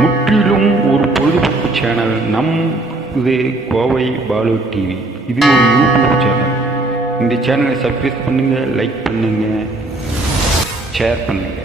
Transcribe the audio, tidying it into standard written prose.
முற்றிலும் ஒரு பொழுதுபோக்கு சேனல் இது கோவை பாலு டிவி. இது ஒரு யூடியூப் சேனல். இந்த சேனலை சப்ஸ்கிரைப் பண்ணுங்கள், லைக் பண்ணுங்கள், ஷேர் பண்ணுங்கள்.